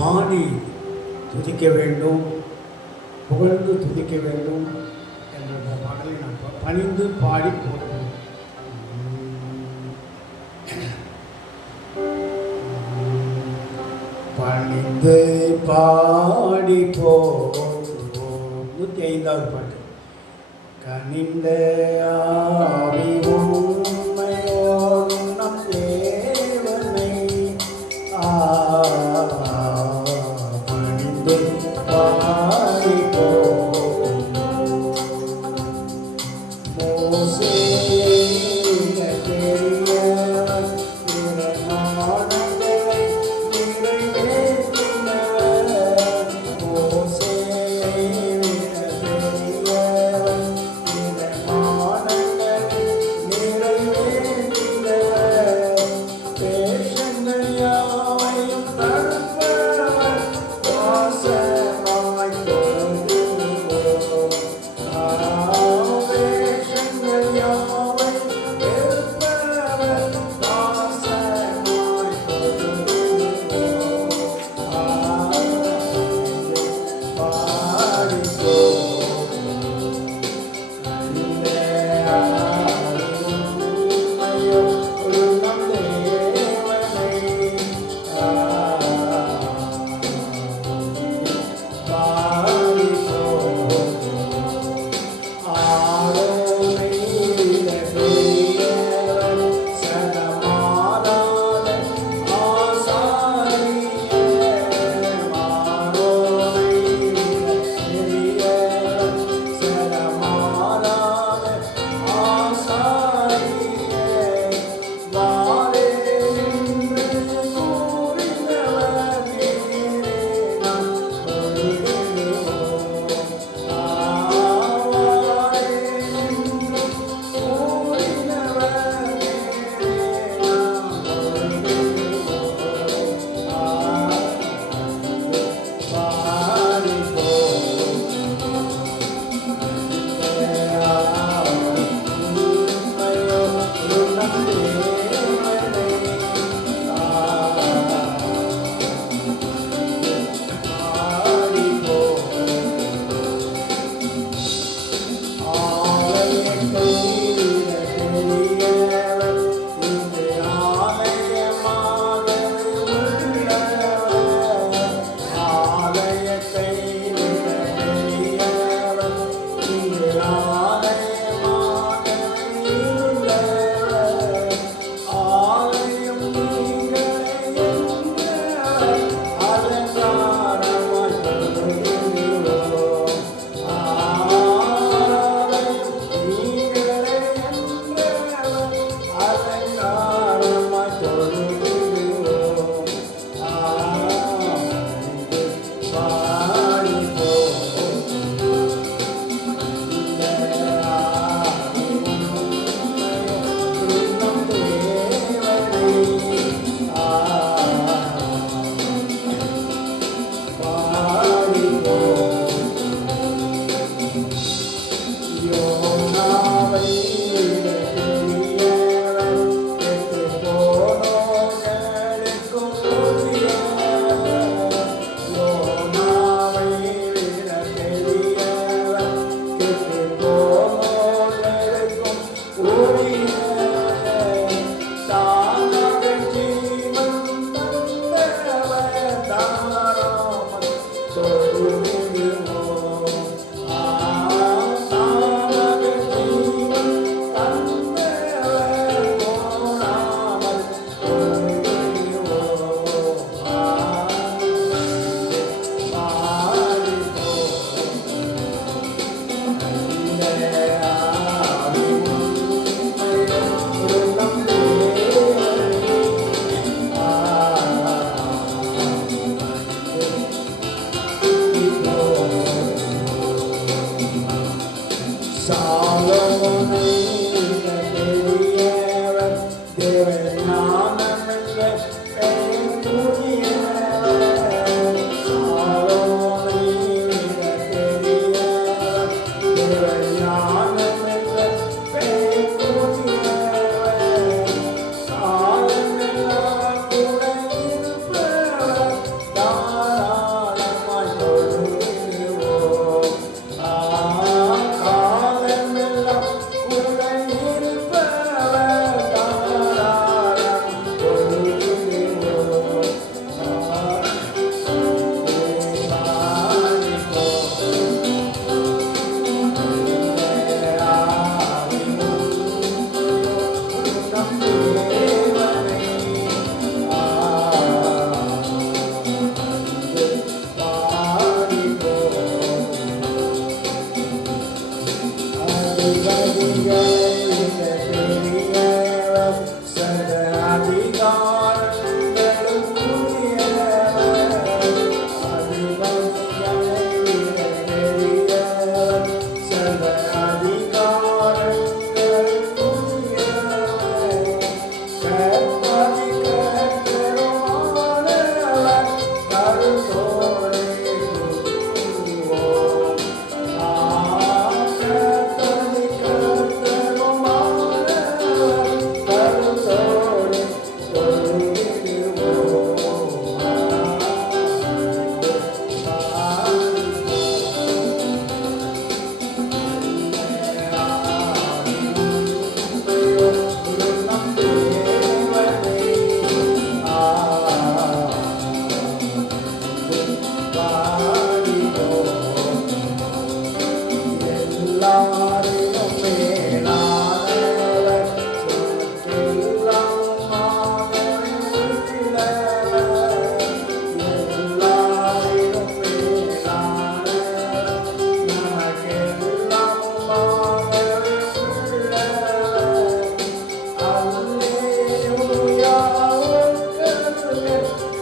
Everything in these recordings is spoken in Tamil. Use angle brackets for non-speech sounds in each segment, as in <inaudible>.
பாடி துதிக்க வேண்டும் புகழ்ந்து துதிக்க வேண்டும் என்ற பாடலை நாம் பணிந்து பாடி போடுவோம். பணிந்து பாடி போடுவோம். நூற்றி ஐந்தாவது பாட்டு. கனிந்த ஆவிவோம்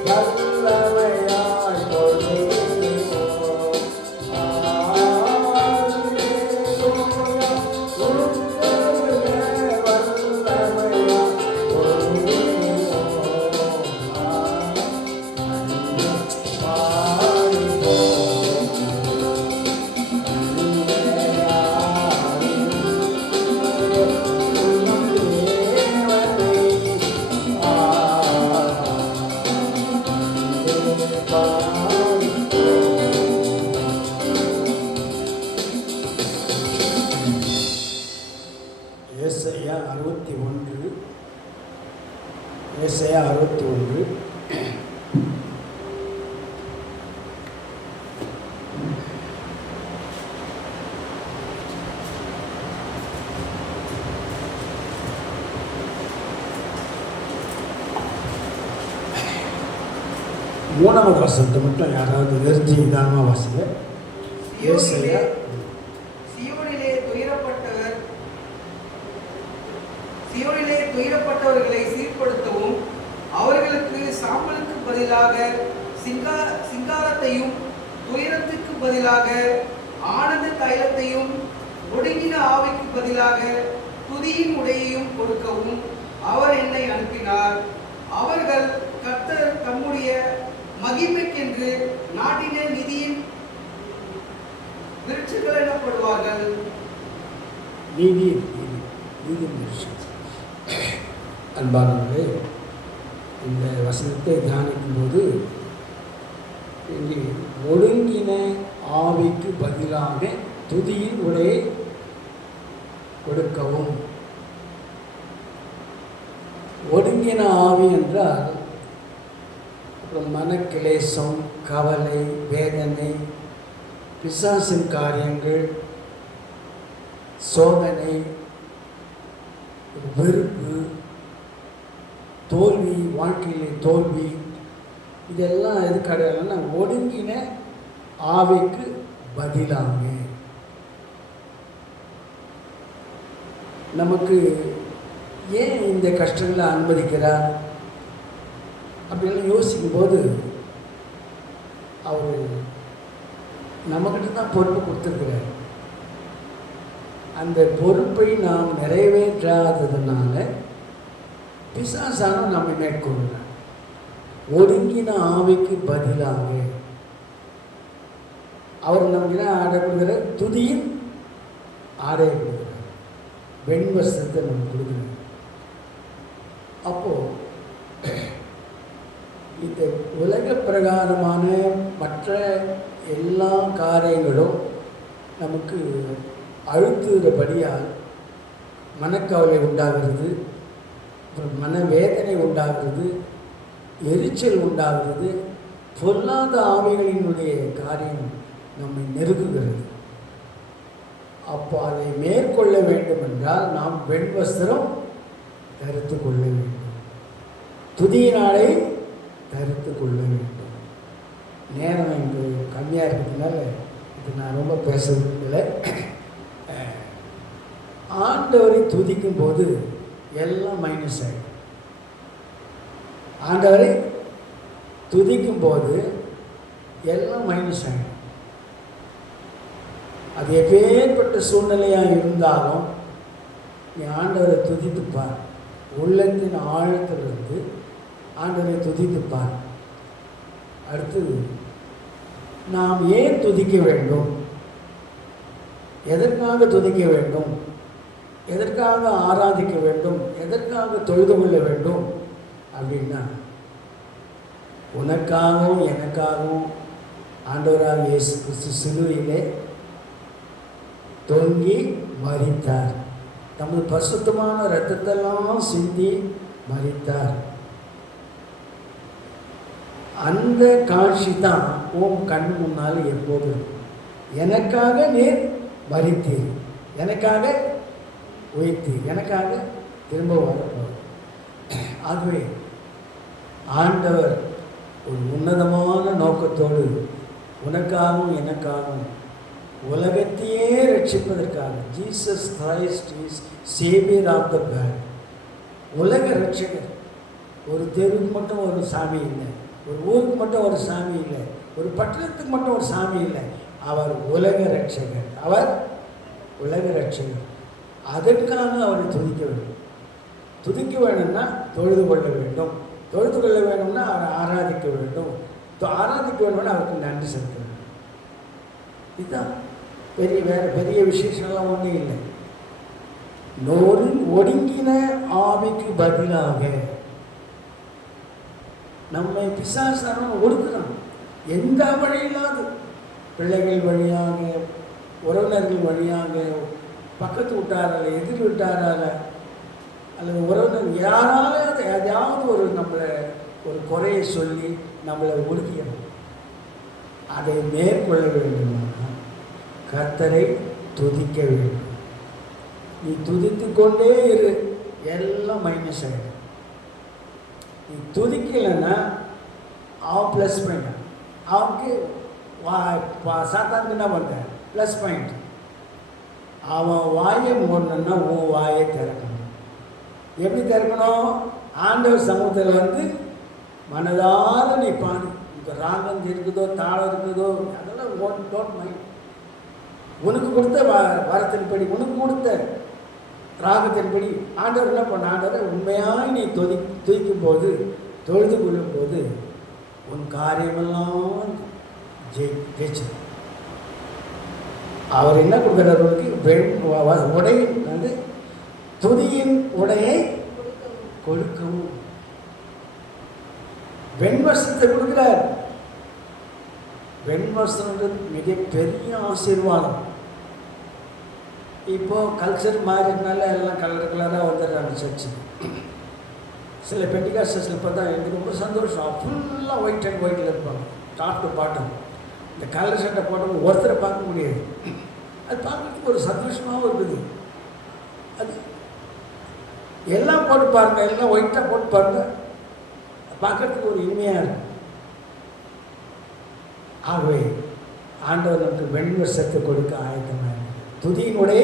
casa. அறுபத்தி ஒன்று ஏசையா அறுபத்தி ஒன்று. மூணாவது வசனத்தை மட்டும் யாராவது நிறுத்தி நிதானமாக வாசிங்க. ஏசையா சியோனிலே துயரப்பட்டவர் சியோனிலே துயரப்பட்டவர்களை சீர்படுத்தவும் அவர்களுக்கு சாம்பலுக்கு பதிலாக சிங்கா சிங்காரத்தையும் துயரத்துக்கு பதிலாக ஆனந்த தைலத்தையும் ஒடுங்கின ஆவிக்கு பதிலாக துதியின் உடையையும் கொடுக்கவும் அவர் என்னை அனுப்பினார். அவர்கள் கர்த்தர் தம்முடைய மகிமைக்கென்று நாட்டின நிதியின் விருட்சுகள் எனப்படுவார்கள். நீதி நீதி நீதி அன்பானவர்களே இந்த வசனத்தை தியானிக்கும் போது இங்கே ஒடுங்கின ஆவிக்கு பதிலாக துதியின் உடையை கொடுக்கவும். ஒடுங்கின ஆவி என்றால் அப்புறம் மனக்கிளேசம் கவலை வேதனை பிசாசின் காரியங்கள் சோதனை வெறுப்பு தோல்வி வாழ்க்கையிலே தோல்வி இதெல்லாம் எது கிடையாதுன்னா ஒடுங்கின ஆவிக்கு பதிலாங்க நமக்கு ஏன் இந்த கஷ்டங்களை அனுமதிக்கிறார்? அப்படின்னு யோசிக்கும்போது அவர் நம்மக்கிட்ட தான் பொறுப்பு கொடுத்துருக்கிறார். அந்த பொறுப்பை நாம் நிறைவேற்றாததுனால பிசாசான நம்மை மேற்கொள்ள ஒடுங்கின ஆவிக்கு பதிலாக அவர் நமக்கு என்ன ஆடை கொடுக்குறார் துதியின் ஆடை வெண் வெண்வஸ்திரத்தை நம்ம கொடுக்குறோம் அப்போது இந்த உலக பிரகாரமான மற்ற எல்லா காரியங்களும் நமக்கு அழுத்துகிறபடியால் மனக்கவலை உண்டாகிறது. அப்புறம் மனவேதனை உண்டாகிறது எரிச்சல் உண்டாகிறது பொல்லாத ஆமைகளினுடைய காரியம் நம்மை நெருக்குகிறது. அப்போ அதை மேற்கொள்ள வேண்டும் என்றால் நாம் வெண்வஸ்திரம் தரித்து கொள்ள வேண்டும். துதியினாலே தரித்து கொள்ள வேண்டும். நேரம் இங்கு கம்மியாக இருக்கிறதுனால இது நான் ரொம்ப பேச இல்லை ஆண்டவரை துதிக்கும் போது எல்லாம் மைனஸ் ஆகிடும் ஆண்டவரை துதிக்கும் போது எல்லாம் மைனஸ் ஆகிடும் அது எப்பேற்பட்ட சூழ்நிலையாக இருந்தாலும் நீ ஆண்டவரை துதித்துப்பார் உள்ளத்தின் ஆழத்திலிருந்து ஆண்டவரை துதித்துப்பார் அடுத்தது நாம் ஏன் துதிக்க வேண்டும்? எதற்காக துதிக்க வேண்டும்? எதற்காக ஆராதிக்க வேண்டும்? எதற்காக தொழுது கொள்ள வேண்டும்? அப்படின்னா உனக்காகவும் எனக்காகவும் ஆண்டவராக இயேசு கிறிஸ்து சிலுவையிலே தொங்கி மறித்தார் தமது பரிசுத்தமான இரத்தத்தெல்லாம் சிந்தி மறித்தார் அந்த காட்சி தான் ஓம் கண் முன்னால் எப்போதும். எனக்காக நீர் மறித்தீர் எனக்காக உயர்த்தி எனக்காக திரும்ப வரப்போம் ஆகவே ஆண்டவர் ஒரு உன்னதமான நோக்கத்தோடு உனக்காகவும் எனக்காகவும் உலகத்தையே ரட்சிப்பதற்காக Jesus Christ is saviour of the world உலக ரட்சகர். ஒரு தெருவுக்கு மட்டும் ஒரு சாமி இல்லை. ஒரு ஊருக்கு மட்டும் ஒரு சாமி இல்லை. ஒரு பட்டணத்துக்கு மட்டும் ஒரு சாமி இல்லை. அவர் உலக ரட்சகர். அவர் உலக ரட்சகர். அதற்காக அவரை துதிக்க வேண்டும். துதிக்க வேணும்னா தொழுது கொள்ள வேண்டும். தொழுது கொள்ள வேணும்னா அவரை ஆராதிக்க வேண்டும். ஆராதிக்க வேணும்னா அவருக்கு நன்றி செலுத்த வேண்டும். இதுதான். பெரிய வேறு பெரிய விசேஷம்லாம் ஒன்றும் இல்லை. நொறு ஒடுங்கின ஆவிக்கு பதிலாக நம்மை பிசாசாரம் ஒடுக்கணும் எந்த வழியில்லாது பிள்ளைகள் வழியாக உறவினர்கள் வழியாக பக்கத்து விட்டாரால எதிர் விட்டாரால அல்லது உறவினர் யாராவது எதையாவது ஒரு நம்மளை ஒரு குறையை சொல்லி நம்மளை ஒடுக்கிடணும் அதை மேற்கொள்ள வேண்டுமானால் கர்த்தரை துதிக்க வேண்டும். நீ துதித்து கொண்டே இரு எல்லாம் மைனஸ் ஆகிடும் நீ துதிக்கலைன்னா அவன் ப்ளஸ் பாயிண்ட் அவனுக்கு வா சாத்தானுக்கு என்ன பண்ணுறேன் ப்ளஸ் பாயிண்ட் அவன் வாயை மூடணுன்னா உன் வாயை திறக்கணும். எப்படி திறக்கணும்? ஆண்டவர் சமூகத்தில் வந்து மனதார நீ பாடு. இந்த ராகம் இருக்குதோ தாளம் இருக்குதோ அதெல்லாம் ஓன் டோன்ட் மைண்ட் உனக்கு கொடுத்த வ வரத்தின்படி உனக்கு கொடுத்த ராகத்தின்படி ஆண்டவர் என்ன பண்ண ஆண்டவர் உண்மையாக நீ தொதி துதிக்கும் போது தொழுது கொள்ளும் போது உன் காரியமெல்லாம் ஜெய் ஜெயிச்சு அவர் என்ன கொடுக்குறவர்களுக்கு உனக்கு உடை வந்து துதியின் உடையை கொடுக்கவும். வெண்வசத்தை கொடுக்கிறார். வெண்வசம்ன்றது மிகப்பெரிய ஆசீர்வாதம். இப்போ கல்ச்சர் மாறினால எல்லாம் கலர் கலராக வந்துடுறாங்க சர்ச்சு சில பெண்டிகாஸ் பார்த்தா எனக்கு ரொம்ப சந்தோஷம். ஃபுல்லாக ஒயிட் அண்ட் ஒயிட்டில் இருப்பாங்க. டாப் டு பாட்டம் இந்த கலர் சட்டை போட்டவங்க ஒருத்தரை பார்க்க முடியாது. அது பார்க்குறதுக்கு ஒரு சந்தோஷமாகவும் இருக்குது. அது எல்லாம் போட்டு பாருங்க எல்லாம் ஒயிட்டாக போட்டு பாருங்க பார்க்கறதுக்கு ஒரு இனிமையாக இருக்கும். ஆகவே ஆண்டவர் நமக்கு வெண்வசத்தை கொடுக்க ஆயத்தமாக இருக்குது துதியினுடைய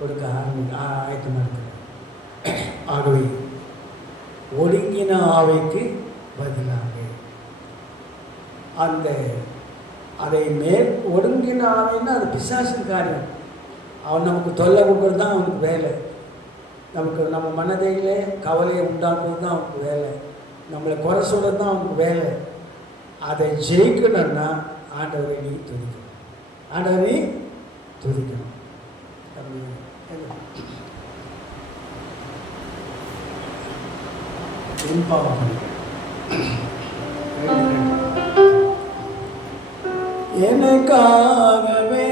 கொடுக்க ஆரம்பி ஆ- ஆயத்தமாக இருக்குது ஆகவே ஒடுங்கின ஆவைக்கு பதிலாக அந்த அதை மேல் ஒடுங்கினாவேன்னா அது பிசாசின் காரியம். அவன் நமக்கு தொல்லை கொடுக்குறது தான் அவனுக்கு வேலை. நமக்கு நம்ம மனதையிலே கவலையை உண்டாக்குறது தான் அவனுக்கு வேலை. நம்மளை குறை சொல்கிறது தான் அவனுக்கு வேலை. அதை ஜெயிக்கணும்னா ஆண்டவரை நீ துதிக்கணும். ஆண்டவரை நீ துதிக்கணும். இன்பாவம் எனக்காகவே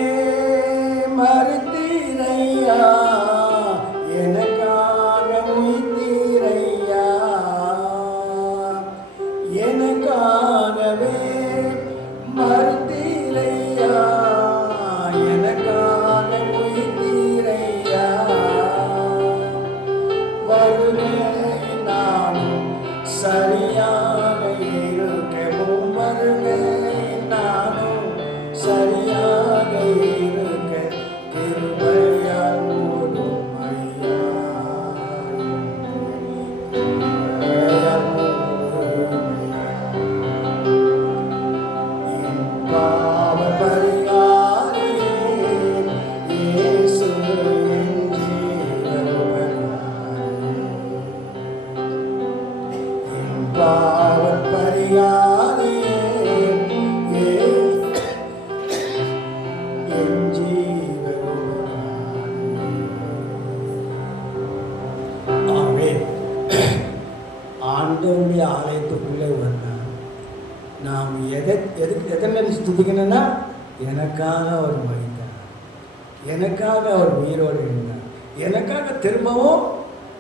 எனக்காக அவர் உயிரோடு இருந்தார். எனக்காக திரும்பவும்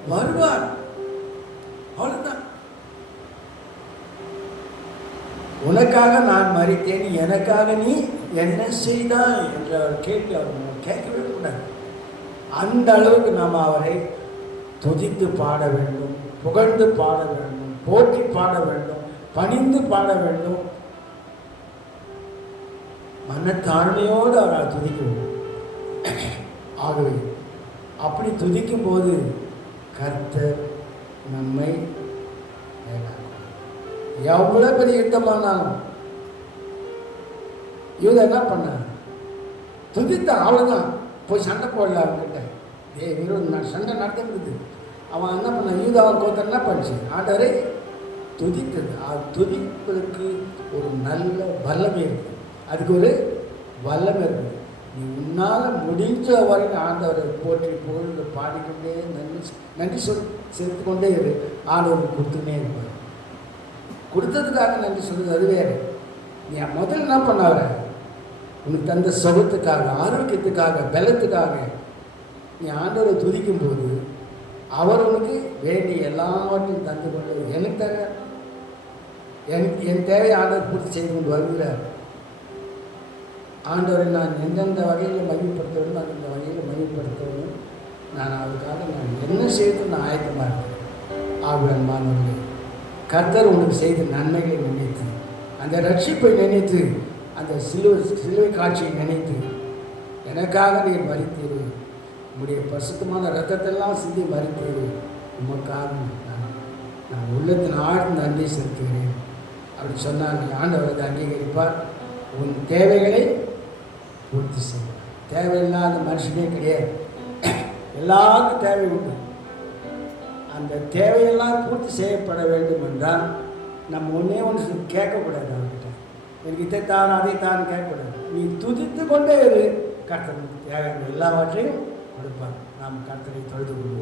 வருவார். அவ்வளோதான் உனக்காக நான் மறித்தேன் எனக்காக நீ என்ன செய்தாய் என்று அவர் கேள்வி அவர் கேட்கவே கூடாது. அந்த அளவுக்கு நாம் அவரை துதித்து பாட வேண்டும் புகழ்ந்து பாட வேண்டும் போற்றி பாட வேண்டும் பணிந்து பாட வேண்டும். மனத்தாழ்மையோடு அவரை துதிக்க வேண்டும். <coughs> ஆகவே அப்படி துதிக்கும் போது கர்த்தர் நம்மை எவ்வளோ பெரிய யுத்தமானாலும் இவங்க என்ன பண்ணாங்க துதித்தான் அவ்வளோதான் போய் சண்டை போடல அவங்ககிட்ட ஏய் விரோத சண்டை நடந்துருக்குது அவன் என்ன பண்ண யூதாவை கோத்தன் என்ன பண்ணிச்சு? ஆண்டவரை துதித்தது. அது துதிப்பதற்கு ஒரு நல்ல வல்லமை இருக்குது அதுக்கு ஒரு வல்லமை இருக்குது நீ உன்னால் முடிஞ்ச வரைக்கும் ஆண்டவரை போற்றி புகழ்ந்து பாடிக்கொண்டே நன்றி நன்றி சொல் செலுத்து கொண்டே இரு. ஆண்டவருக்கு கொடுத்துனே இருப்பார். கொடுத்ததுக்காக நன்றி சொல்றது அது வேறு நீ முதல்ல என்ன பண்ணாவ உனக்கு தந்த சுகத்துக்காக ஆரோக்கியத்துக்காக பலத்துக்காக நீ ஆண்டவரை துதிக்கும் போது அவர் உனக்கு வேண்டிய எல்லாவற்றையும் தந்து கொண்டு எனக்கு தேவை எனக்கு என் தேவையை ஆண்டவர் பூர்த்தி செய்து கொண்டு வருகிறார். ஆண்டவரை நான் எந்தெந்த வகையில் மகிமைப்படுத்த வேண்டும் அந்தந்த வகையில் மகிமைப்படுத்த வேண்டும் நான் அதுக்காக நான் என்ன செய்து நான் ஆயத்தமாக இருக்கிறேன் ஆகுடன் மாணவர்களே கர்த்தர் உனக்கு செய்த நன்மைகளை நினைத்து அந்த ரட்சிப்பை நினைத்து அந்த சிலுவை சிலுவை காட்சியை நினைத்து எனக்காக நீர் மறித்தீர் உங்களுடைய பசுத்தமான ரத்தத்தெல்லாம் சிந்தி மறித்தீர் உமக்காக நான் நான் உள்ளத்தின் ஆழ்ந்த நன்றி செலுத்துகிறேன். அப்படி சொன்னால் நீ ஆண்டவர் அதை அங்கீகரிப்பார். உன் தேவைகளை பூர்த்தி செய்யும். தேவையில்லாத மனுஷனே கிடையாது. எல்லாருக்கும் தேவை உண்டு. அந்த தேவையெல்லாம் பூர்த்தி செய்யப்பட வேண்டும் என்றால் நம்ம ஒன்றே ஒன்று கேட்கக்கூடாது அவர்கிட்ட. எனக்கு இதைத்தான் அதைத்தான் கேட்கக்கூடாது. நீ துதித்து கொண்டே இரு. கர்த்தனுக்கு தேவையான எல்லாவற்றையும் கொடுப்பார். நாம் கர்த்தரை தொழுது கொள்வோம்.